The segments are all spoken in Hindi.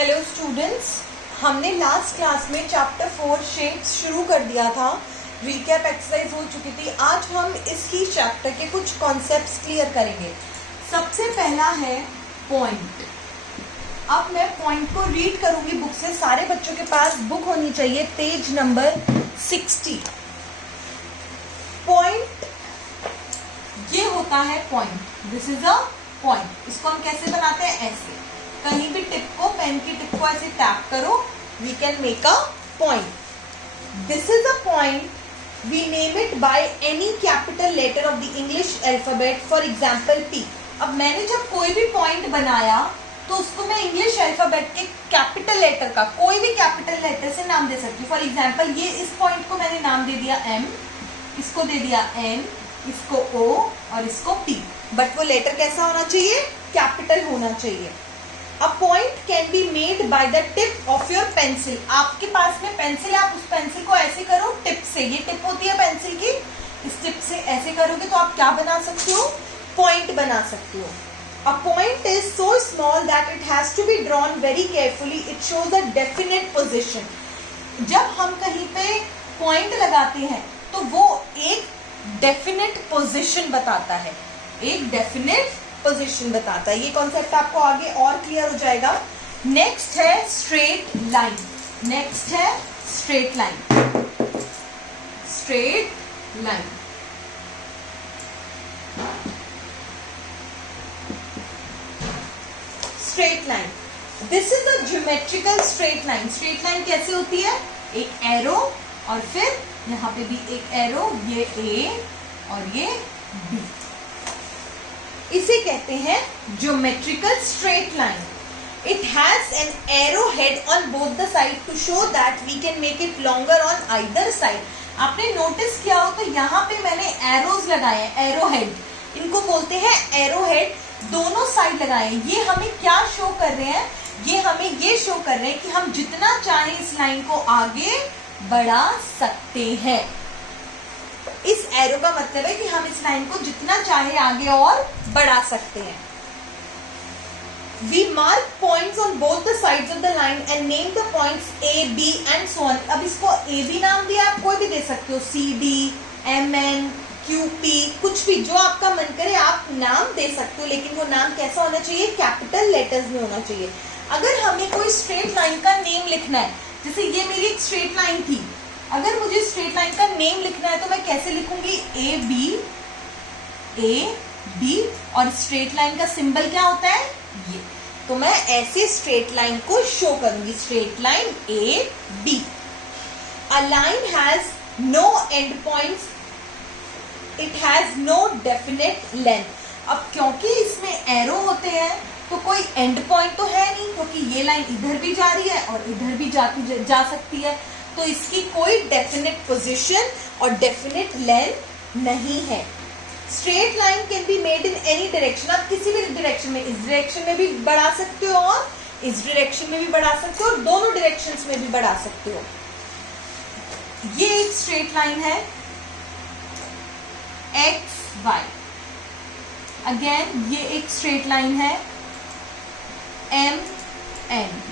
हेलो स्टूडेंट्स, हमने लास्ट क्लास में चैप्टर 4 शेप्स शुरू कर दिया था। रिकैप एक्सरसाइज हो चुकी थी। आज हम इसी चैप्टर के कुछ कॉन्सेप्ट्स क्लियर करेंगे। सबसे पहला है पॉइंट। अब मैं पॉइंट को रीड करूंगी बुक से। सारे बच्चों के पास बुक होनी चाहिए, पेज नंबर 60। पॉइंट ये होता है point. This is a point. इसको हम कैसे बनाते हैं? ऐसे कहीं भी टिप को, पेन की टिप को ऐसे टैप करो, we can make a point. This is a point, we name it by any capital letter of the English alphabet, for example P। अब मैंने जब कोई भी पॉइंट बनाया तो उसको मैं इंग्लिश अल्फाबेट के कैपिटल लेटर का, कोई भी कैपिटल लेटर से नाम दे सकती हूँ। फॉर एग्जाम्पल ये इस पॉइंट को मैंने नाम दे दिया M, इसको दे दिया N, इसको O और इसको P। बट वो लेटर कैसा होना चाहिए? कैपिटल होना चाहिए। A point can be made by the tip of your pencil। आपके पास में पेंसिल है, आप उस पेंसिल को ऐसे करो टिप से। ये टिप होती है पेंसिल की, इस टिप से ऐसे करोगे तो आप क्या बना सकते हो? पॉइंट बना सकते हो। A point is so small that it has to be drawn very carefully. It shows a definite position। जब हम कहीं पे पॉइंट लगाते हैं तो वो एक डेफिनेट पोजिशन बताता है, एक डेफिनेट पोजीशन बताता है। ये कॉन्सेप्ट आपको आगे और क्लियर हो जाएगा। नेक्स्ट है स्ट्रेट लाइन। नेक्स्ट है straight line. Straight line, straight line. This is a geometrical straight line. Straight line कैसे होती है? एक एरो और फिर यहां पे भी एक एरो, ये A और ये B। इसे कहते हैं geometrical straight line. It has an arrow head on both the side to show that we can make it longer on either side. आपने नोटिस किया हो तो यहाँ पे मैंने एरोज लगाए हैं, एरो हेड, इनको बोलते हैं एरो हेड। दोनों साइड लगाए हैं। ये हमें क्या शो कर रहे हैं? ये हमें ये शो कर रहे हैं कि हम जितना चाहें इस लाइन को आगे बढ़ा सकते हैं। इस एरो का मतलब है कि हम इस लाइन को जितना चाहे आगे और बढ़ा सकते हैं। We mark points on both the sides of the line and name the points A, B and so on। अब इसको A B नाम दिया, आप कोई भी दे सकते हो, C D, M N, Q P, कुछ भी जो आपका मन करे आप नाम दे सकते हो, लेकिन वो नाम कैसा होना चाहिए? कैपिटल लेटर्स में होना चाहिए। अगर हमें कोई स्ट्रेट लाइन का नेम लिखना है, जैसे ये मेरी एक स्ट्रेट लाइन थी, अगर मुझे स्ट्रेट लाइन का नेम लिखना है तो मैं कैसे लिखूंगी? A B और स्ट्रेट लाइन का सिंबल क्या होता है? ये। तो मैं ऐसे स्ट्रेट लाइन को शो करूंगी, straight line A B। A line has no end points, it has no definite length। अब क्योंकि इसमें एरो होते हैं तो कोई एंड पॉइंट तो है नहीं, क्योंकि ये लाइन इधर भी जा रही है और इधर भी जा सकती है, तो इसकी कोई डेफिनेट पोजीशन और डेफिनेट लेंथ नहीं है। Straight line can be made in any direction. आप किसी भी डायरेक्शन में, इस डायरेक्शन में भी बढ़ा सकते हो और इस डायरेक्शन में भी बढ़ा सकते हो और दोनों डायरेक्शंस में भी बढ़ा सकते हो। ये एक स्ट्रेट लाइन है एक्स वाई। अगेन ये एक स्ट्रेट लाइन है एम एन।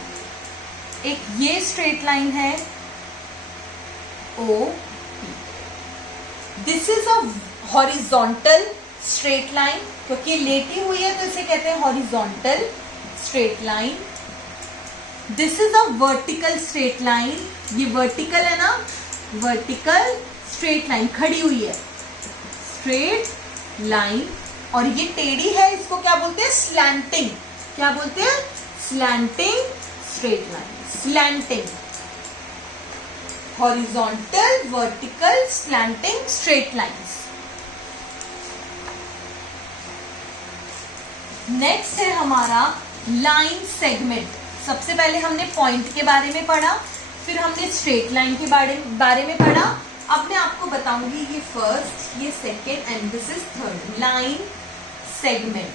एक ये स्ट्रेट लाइन है O P। This is a horizontal straight line, क्योंकि लेटी हुई है तो इसे कहते हैं horizontal straight line. This is a vertical straight line. ये वर्टिकल है ना, वर्टिकल स्ट्रेट लाइन, खड़ी हुई है स्ट्रेट लाइन। और ये टेढ़ी है, इसको क्या बोलते हैं? स्लैंटिंग। क्या बोलते हैं? Slanting straight line. Slanting, horizontal, vertical, slanting straight lines. Next है हमारा लाइन सेगमेंट। सबसे पहले हमने पॉइंट के बारे में पढ़ा, फिर हमने स्ट्रेट लाइन के बारे में पढ़ा। अब मैं आपको बताऊंगी ये फर्स्ट, ये second and this is third. Line segment.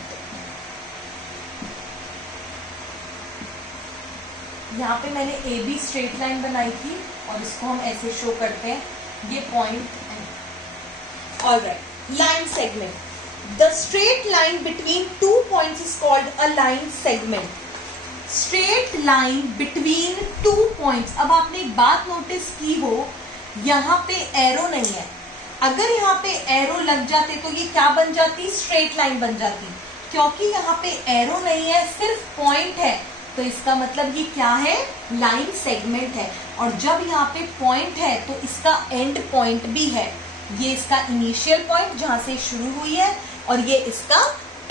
यहाँ पे मैंने ए बी स्ट्रेट लाइन बनाई थी और इसको हम ऐसे शो करते हैं, ये point. Alright, line segment. The straight line between two points is called a line segment। Straight line between two points. अब आपने एक बात नोटिस की हो, यहाँ पे एरो नहीं है। अगर यहाँ पे एरो लग जाते तो ये क्या बन जाती, स्ट्रेट लाइन बन जाती। क्योंकि यहाँ पे एरो नहीं है, सिर्फ पॉइंट है, तो इसका मतलब ये क्या है, लाइन सेगमेंट है। और जब यहाँ पे पॉइंट है तो इसका एंड पॉइंट भी है। ये इसका इनिशियल पॉइंट जहां से शुरू हुई है और ये इसका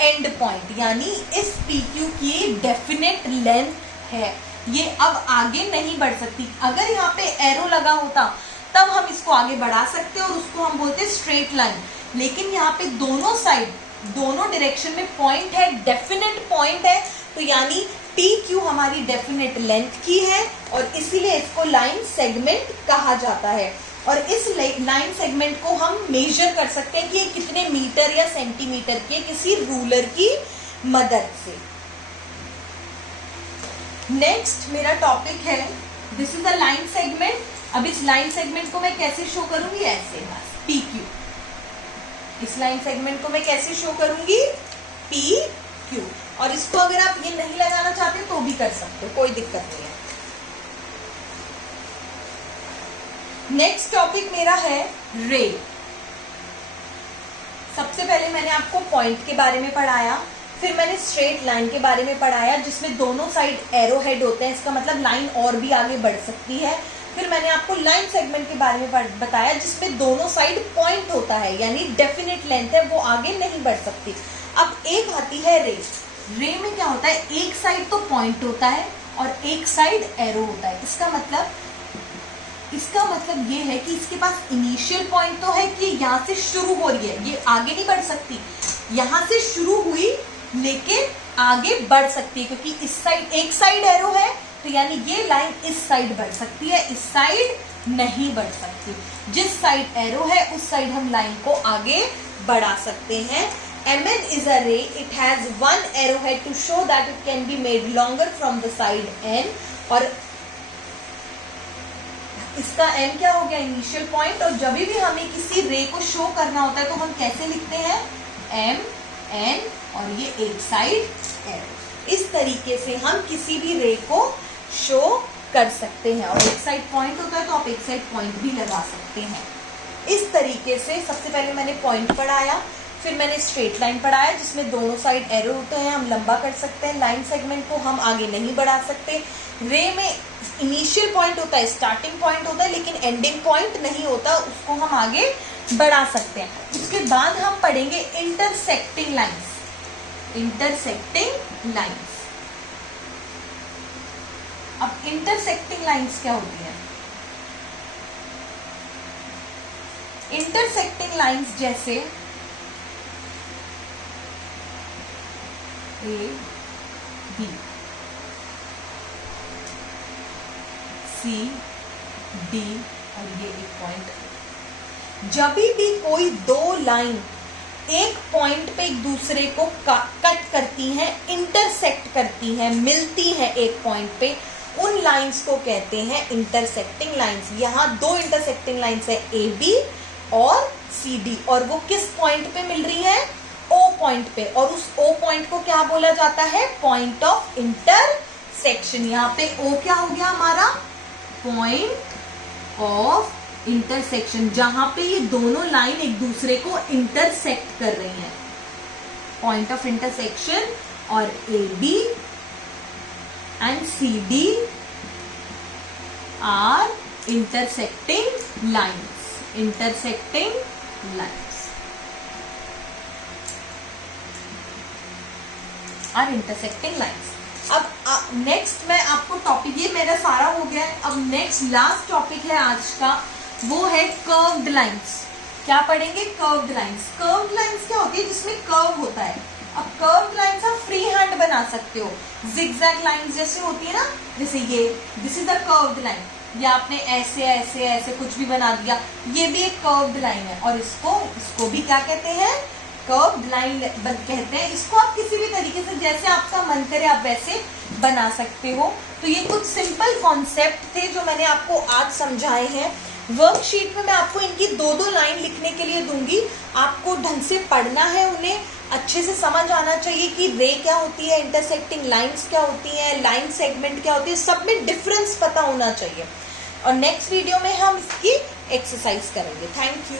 एंड पॉइंट, यानी इस PQ की डेफिनेट लेंथ है। ये अब आगे नहीं बढ़ सकती। अगर यहाँ पे एरो लगा होता तब हम इसको आगे बढ़ा सकते और उसको हम बोलते स्ट्रेट लाइन। लेकिन यहाँ पे दोनों साइड, दोनों डायरेक्शन में पॉइंट है, डेफिनेट पॉइंट है, तो यानी PQ हमारी डेफिनेट लेंथ की है और इसीलिए इसको लाइन सेगमेंट कहा जाता है। और इस लाइन सेगमेंट को हम मेजर कर सकते हैं कि ये कितने मीटर या सेंटीमीटर की है, किसी रूलर की मदद से। नेक्स्ट मेरा टॉपिक है, this is a line segment. अब इस लाइन सेगमेंट को मैं कैसे शो करूंगी, ऐसे बस PQ। इस लाइन सेगमेंट को मैं कैसे शो करूंगी, PQ। और इसको अगर आप ये नहीं लगाना चाहते तो भी कर सकते हो, कोई दिक्कत नहीं है। नेक्स्ट टॉपिक मेरा है रे। सबसे पहले मैंने आपको पॉइंट के बारे में पढ़ाया, फिर मैंने स्ट्रेट लाइन के बारे में पढ़ाया जिसमें दोनों साइड एरो हेड होते हैं, इसका मतलब लाइन और भी आगे बढ़ सकती है। फिर मैंने आपको लाइन सेगमेंट के बारे में बताया जिसमें दोनों साइड पॉइंट होता है, यानी डेफिनेट लेंथ है, वो आगे नहीं बढ़ सकती। अब एक आती है रे। रे में क्या होता है, एक साइड तो पॉइंट होता है और एक साइड एरो होता है। इसका मतलब ये है कि इसके पास इनिशियल पॉइंट तो है कि यहाँ से शुरू हो रही है, ये आगे नहीं बढ़ सकती। यहाँ से शुरू हुई लेकिन आगे बढ़ सकती है क्योंकि इस साइड, एक साइड एरो है, तो यानी ये लाइन इस साइड बढ़ सकती है, इस साइड नहीं बढ़ सकती। जिस साइड एरो है उस साइड हम लाइन को आगे बढ़ा सकते हैं। Mn is a ray. It has one arrowhead to show that it can be made longer from the side n। और इसका n क्या हो गया, इनिशियल पॉइंट। और जब भी हमें किसी रे को शो करना होता है तो हम कैसे लिखते हैं, m n और ये एक साइड एरो। इस तरीके से हम किसी भी रे को शो कर सकते हैं। और एक साइड पॉइंट होता है तो आप एक साइड पॉइंट भी लगा सकते हैं। इस तरीके से सबसे पहले मैंने पॉइंट पढ़ाया, फिर मैंने स्ट्रेट लाइन पढ़ाया जिसमें दोनों साइड एरो होते हैं, हम लंबा कर सकते हैं। लाइन सेगमेंट को हम आगे नहीं बढ़ा सकते। रे में इनिशियल पॉइंट होता है, स्टार्टिंग पॉइंट होता है, लेकिन एंडिंग पॉइंट नहीं होता, उसको हम आगे बढ़ा सकते हैं। उसके बाद हम पढ़ेंगे इंटरसेक्टिंग लाइंस। Intersecting lines. अब इंटरसेक्टिंग लाइंस क्या होती है, इंटरसेक्टिंग लाइंस जैसे A, B, C, D और ये एक पॉइंट। जब भी कोई दो लाइन एक पॉइंट पे एक दूसरे को कट करती हैं, इंटरसेक्ट करती हैं, मिलती हैं एक पॉइंट पे, उन लाइंस को कहते हैं इंटरसेक्टिंग लाइंस। यहाँ दो इंटरसेक्टिंग लाइंस है, AB और CD, और वो किस पॉइंट पे मिल रही है, O पॉइंट पे। और उस O पॉइंट को क्या बोला जाता है, पॉइंट ऑफ इंटरसेक्शन। यहाँ पे O क्या हो गया हमारा, पॉइंट ऑफ इंटरसेक्शन, जहां पे ये दोनों लाइन एक दूसरे को इंटरसेक्ट कर रही हैं। Point of intersection. और AB and CD are intersecting lines. Intersecting lines are intersecting lines. अब नेक्स्ट मैं आपको टॉपिक, ये मेरा सारा हो गया है। अब नेक्स्ट लास्ट टॉपिक है आज का, वो है कर्व्ड लाइंस। क्या पढ़ेंगे, कर्व्ड लाइंस। कर्व्ड लाइंस क्या होती है, जिसमें कर्व होता है। अब कर्व्ड लाइंस आप फ्री हैंड बना सकते हो, जिगजैग लाइंस जैसे होती है ना, जैसे ये, this is a curved line. या आपने ऐसे ऐसे ऐसे कुछ भी बना दिया, ये भी एक कर्व्ड लाइन है। और इसको भी क्या कहते हैं, कर्व्ड लाइन कहते हैं। इसको आप किसी भी तरीके से जैसे आपका मन करे आप वैसे बना सकते हो। तो ये कुछ सिंपल कॉन्सेप्ट थे जो मैंने आपको आज समझाए हैं। वर्कशीट में मैं आपको इनकी 2-2 लाइन लिखने के लिए दूंगी, आपको ढंग से पढ़ना है, उन्हें अच्छे से समझ आना चाहिए कि रे क्या होती है, इंटरसेक्टिंग लाइंस क्या होती हैं, लाइन सेगमेंट क्या होती है, सब में डिफरेंस पता होना चाहिए। और नेक्स्ट वीडियो में हम इसकी एक्सरसाइज करेंगे। Thank you.